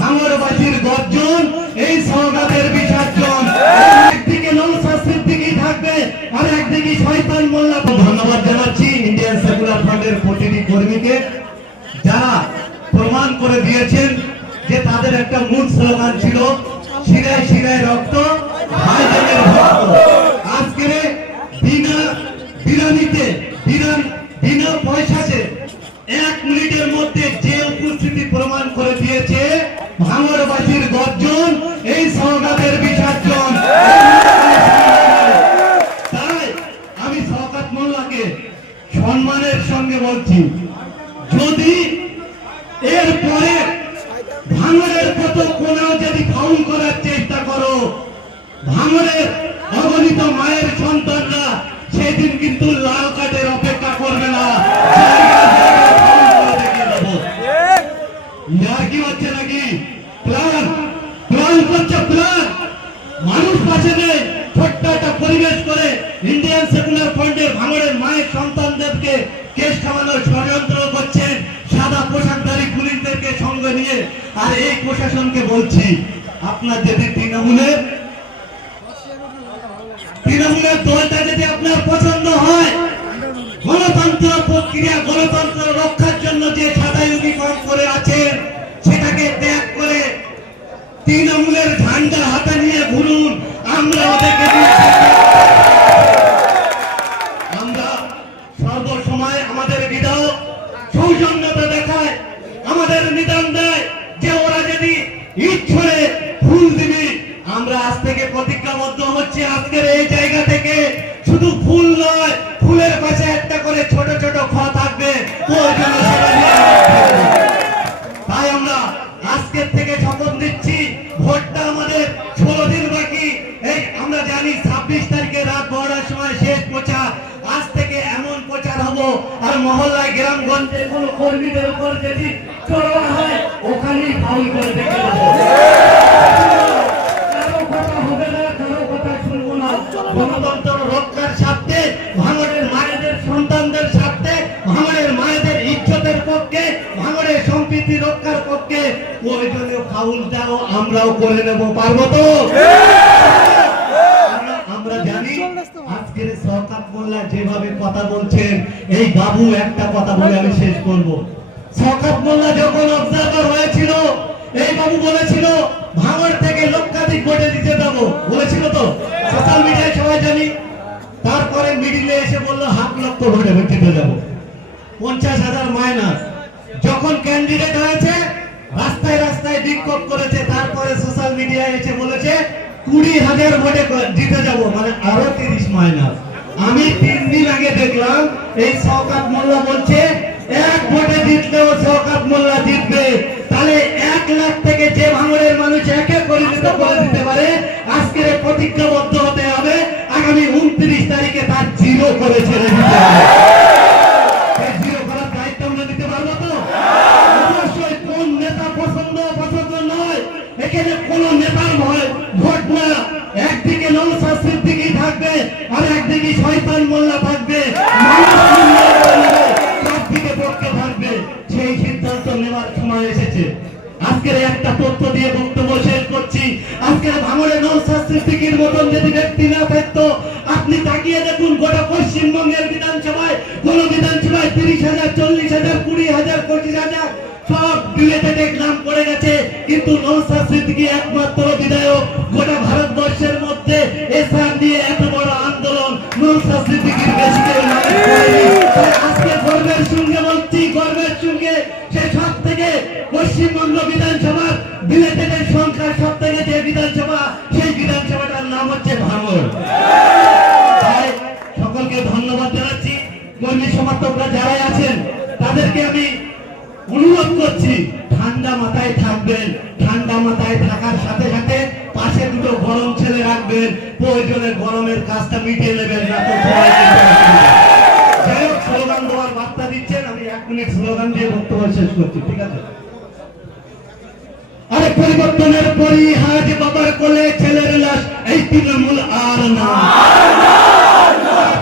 ভাঙড়বাসীর গর্জন, এই সওগাতের বিসর্জন। একদিকে নওশাদ সিদ্দিকী থাকবে আর একদিকে শয়তান মোল্লা। ধন্যবাদ জানাচ্ছি ইন্ডিয়ান সেকুলার ফ্রন্টের প্রতিটি কর্মীকে, যারা প্রমাণ করে দিয়েছেন যে তাদের একটা মূল স্লোগান ছিল শিরায় শিরায় রক্ত, ভাইজানের রক্ত। আজকে বিনা পয়সাতে 1 মিনিটের মধ্যে যে উপস্থিতি প্রমাণ করে দিয়েছে ভাঙড়বাসীর গর্জন, এই সওগাতের বিসর্জন। তাই আমি শওকত মোল্লাকে সম্মানের সঙ্গে বলছি, যদি এরপরে ভাঙড়ের কত কোনাও যদি ফাউল করার চেষ্টা করো, ভাঙড়ের অগণিত মায়ের সন্তানরা সেদিন কিন্তু লাল কার্ডের অপেক্ষা করবে না। কি হচ্ছে নাকি প্ল্যান করছে, প্ল্যান মানুষ পাশে নেই, ছোট্ট একটা পরিবেশ করে ইন্ডিয়ান সেকুলার ফ্রন্টের ভাঙড়ের মায়ের সন্তানদেরকে কেস খাওয়ানোর ষড়যন্ত্র করছেন সাদা পোশাকধারী পুলিশদেরকে সঙ্গে নিয়ে। আর এই প্রশাসনকে বলছি, আপনার যদি তৃণমূলের দলটা যদি আপনার পছন্দ হয়, গণতন্ত্র প্রক্রিয়া, গণতন্ত্র রক্ষার জন্য যে সাদা ইউনিফর্ম করে আছেন সেটাকে ত্যাগ করে তৃণমূলের ঝান্ডা হাতে নিয়ে ঘুরুন। আমরা ওদেরকে আমরা সর্বসময় আমাদের বিধায়ক সৌজন্যতা দেখায়, আমাদের নিদান দেয় যে ওরা যদি ইচ্ছরে ফুল দিবি। আমরা আজ থেকে প্রতিজ্ঞাবদ্ধ হচ্ছে, আজকের এই জায়গা থেকে শুধু ফুল নয়, ফুলের পাশে একটা করে ছোট ছোট খ থাকবে। তাই আমরা আজকের থেকে শপথ দিচ্ছি, ভোটটা আমাদের 16 দিন বাকি। এই আমরা জানি 26 তারিখে রাত 12টার সময় শেষ প্রচার। আজ থেকে এমন প্রচার হবো, আর মহল্লায় গ্রামগঞ্জে কোনো কর্মীদের উপর যদি চড়া হয় ওখানেই ফাউল করে দেখে দেবো। কারো কথা হবে না, কারো কথা শুনবো না। গণতন্ত্র রক্ষার স্বার্থে, ভাঙড়ের মায়েদের সন্তানদের স্বার্থে, ভাঙড়ের মায়েদের ইজ্জতের পক্ষে, ভাঙড়ের সম্প্রীতি রক্ষার পক্ষে প্রয়োজনীয় ফাউলটাও আমরাও করে নেব। পারবো তো? আমরা জানি আজকের শওকত মোল্লা যেভাবে কথা বলছেন, এই বাবু একটা কথা বলে আমি শেষ করব। শওকত মোল্লা যখন অবজারভার হয়েছিল, এই বাবু বলেছিল ভাঙড় থেকে লক্ষাধিক ভোটে দিতে দেবো, বলেছিল তো, সোশ্যাল মিডিয়ায় সবাই জানি। তারপরে মিডিলে এসে বললো 5 লক্ষ ভোটে জিতে যাবো, 50,000 মাইনাস। যখন ক্যান্ডিডেট হয়েছে রাস্তায় রাস্তায় বিক্ষোভ করেছে, তারপরে সোশ্যাল মিডিয়ায় এসে বলেছে 20,000 ভোটে জিতে যাবো, মানে আরো 30 মাইনাস। আমি 3 দিন আগে দেখলাম এই শওকত মোল্লা বলছে 1 ভোটে জিতলেও শওকত মোল্লা জিতবে। তাহলে 1 লাখ থেকে যে ভাঙড়ের মানুষ একে পরিণত করে দিতে পারে, আজকের প্রতিজ্ঞাবদ্ধ হতে হবে, আগামী 29 তারিখে তার জিরো করে ছেড়ে দিতে হবে। জিরো করার দায়িত্ব আমরা নিতে পারবো তো? অবশ্যই কোন নেতা পছন্দ নয়, এখানে কোন নেতার ভোট না। একদিকে নওশাদ সিদ্দিকী থাকবে আর একদিকে শয়তান মোল্লা থাকবে, সবদিকে পক্ষে থাকবে। সেই সিদ্ধান্ত নেওয়ার সময় এসেছে। আজকের একটা তথ্য দিয়ে বক্তব্য শেষ করছি। আজকের ভাঙড়ে নওশাদ সিদ্দিকীর মতন যদি ব্যক্তি না থাকতো, আপনি তাকিয়ে দেখুন গোটা পশ্চিমবঙ্গের বিধানসভায়, কোন বিধানসভায় 30,000, 40,000, 20,000, 25,000 সব ডিলেটেড এক্সাম পড়ে গেছে, কিন্তু নওশাদ সিদ্দিকী একমাত্র বিধায়ক। গোটা ভারতবর্ষের মধ্যে এসআর দিয়ে এত বড় আন্দোলন নওশাদ সিদ্দিকীর বেশি কেউ করেনি। আজকে গর্বের সঙ্গে বলছি, গর্বের সঙ্গে সে সব থেকে পশ্চিমবঙ্গ বিধানসভার ডিলেটেডের সংখ্যা সব থেকে যে বিধানসভা, সেই বিধানসভাটার নাম হচ্ছে ভাঙড়। তাই সকলকে ধন্যবাদ জানাচ্ছি। কর্মী সমর্থকরা যারাই আছেন তাদেরকে আমি অনুরোধ করছি, ঠান্ডা মাথায় থাকবেন। ঠান্ডা মাথায় থাকার সাথে সাথে পাশে দুটো গরম ছেলে রাখবেন, প্রয়োজনে গরমের কাজটা মিটিয়ে নেবেন না তো। যাই হোক, স্লোগান দেওয়ার বার্তা দিচ্ছেন, আমি 1 মিনিট স্লোগান দিয়ে বক্তব্য শেষ করছি, ঠিক আছে? আরে পরিবর্তনের পরিহাজ বাবার কোলে ছেলের লাশ, এই তৃণমূল আর না।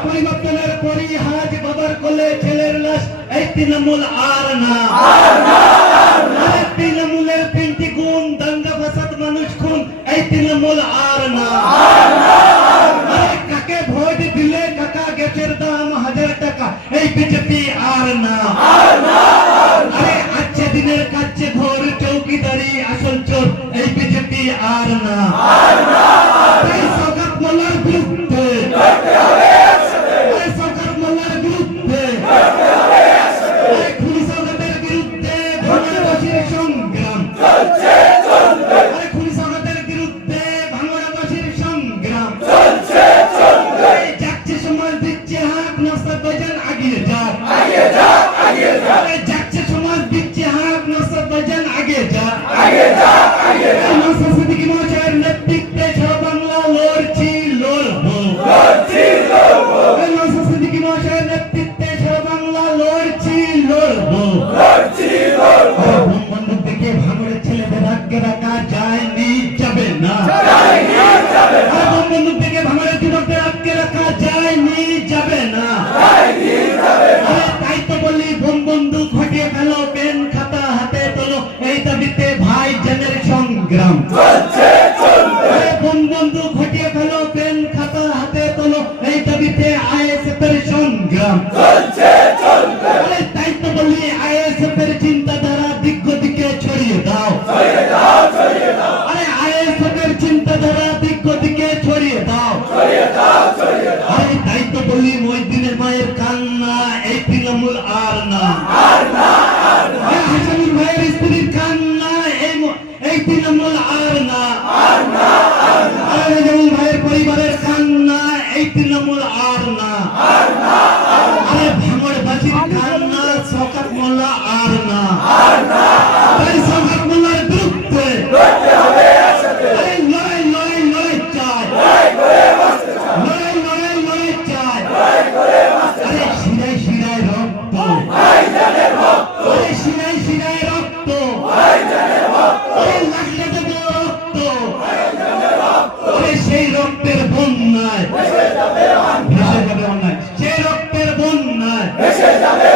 পরিবর্তনের পরিহাজ বাবার কোলে ছেলের লাশ, এই তৃণমূল আর না। তৃণমূলের 3টি গুণ এই তৃণমূল আর না। আরে কাকে ভোট দিলে কাকা গ্যাসের দাম 1000 টাকা, এই বিজেপি আর না। আরে আচ্ছা দিনের কাছে ঘোর চৌকিদারি আসল চোর, এই বিজেপি আর না। এই শওকত মোল্লার বিরুদ্ধে, এই শওকত মোল্লার বিরুদ্ধে, এই খুনি শওকতের বিরুদ্ধে ভাঙড়াবাসীর সংগ্রাম চলছে। আরে খুনি শওকতের বিরুদ্ধে ভাঙড়াবাসীর সংগ্রাম চলছে। এই যাচ্ছে সমাজ দিচ্ছে হাত, নস্তাদ ভাইজান আগিয়ে যাক, আগিয়ে যাক, আগিয়ে যাক। এই যাচ্ছে সমাজ দিচ্ছে হাত, নস্তাদ ভাইজান আগিয়ে যাক, আগিয়ে যাক, আগিয়ে যাক। নওশাদ সিদ্দিকী মহাশয়ের নেতৃত্বে সারা বাংলা লড়ছি, লড়বো, লড়ছি, লড়বো। এই নওশাদ সিদ্দিকী মহাশয়ের নেতৃত্বে সারা বাংলা লড়ছি, লড়বো, লড়ছি, লড়বো। বন্ধুর দিকে ভাঙড়ের ছেলেদের আটকে রাখা যায়নি, যাবে না, যায়নি, যাবে না। বন্ধুর দিকে ভাঙড়ের যুবকদের আটকে রাখা যায়নি, যাবে না, যায়নি, যাবে না। তাই তো বলি বন্ধু ঘটিয়ে ফেলো, পেন খাতা হাতে তোলো, এই দাবিতে ভাই জানের সংগ্রাম চলছে, চলবে। বন্ধু ঘটিয়ে ফেলো, পেন খাতা হাতে তোলো, এই দাবিতে আইএসএফ এর সংগ্রাম চলছে, চলবে। তাই তো বলি আইএসএফ এর চিন্তাধারা দিক দিকে ছড়িয়ে দাও, ছড়িয়ে দাও, ছড়িয়ে দাও। আরে আইএসএফ এর চিন্তাধারা দিক দিকে ছড়িয়ে দাও, ছড়িয়ে দাও, ছড়িয়ে দাও। আরে তাই তো বলি মহিউদ্দিনের মায়ের কান্না, এই তৃণমূল আর না, আর না, আর না। হাসানুর ভাইয়ের স্ত্রীর কান্না, এই তৃণমূল আর না, আর না, আর না। আরে জামিল ভাইয়ের পরিবারের কান্না, এই তৃণমূল আর না, আর না, আর না। আরে ভাঙড়বাসীর কান্না, শওকত মোল্লা আর না, আর না। তাই শওকত মোল্লার বিরুদ্ধে লড়তে হবে একসাথে। আরে লড়াই, লড়াই, লড়াই চাই, লড়াই করে বাঁচতে চাই, লড়াই, লড়াই, লড়াই চাই, লড়াই করে বাঁচতে চাই। আরে শিরায় শিরায় রক্ত, ভাই জানের রক্ত, আরে শিরায় শিরায় রক্ত, ভাই জানের রক্ত। আরে লাগলে দেব রক্ত, ভাই জানের রক্ত। আরে সেই রক্তের বন্যায় ভেসে যাবে অন্যায়, ভেসে যাবে অন্যায়, সেই রক্তের বন্যায় ভেসে যাবে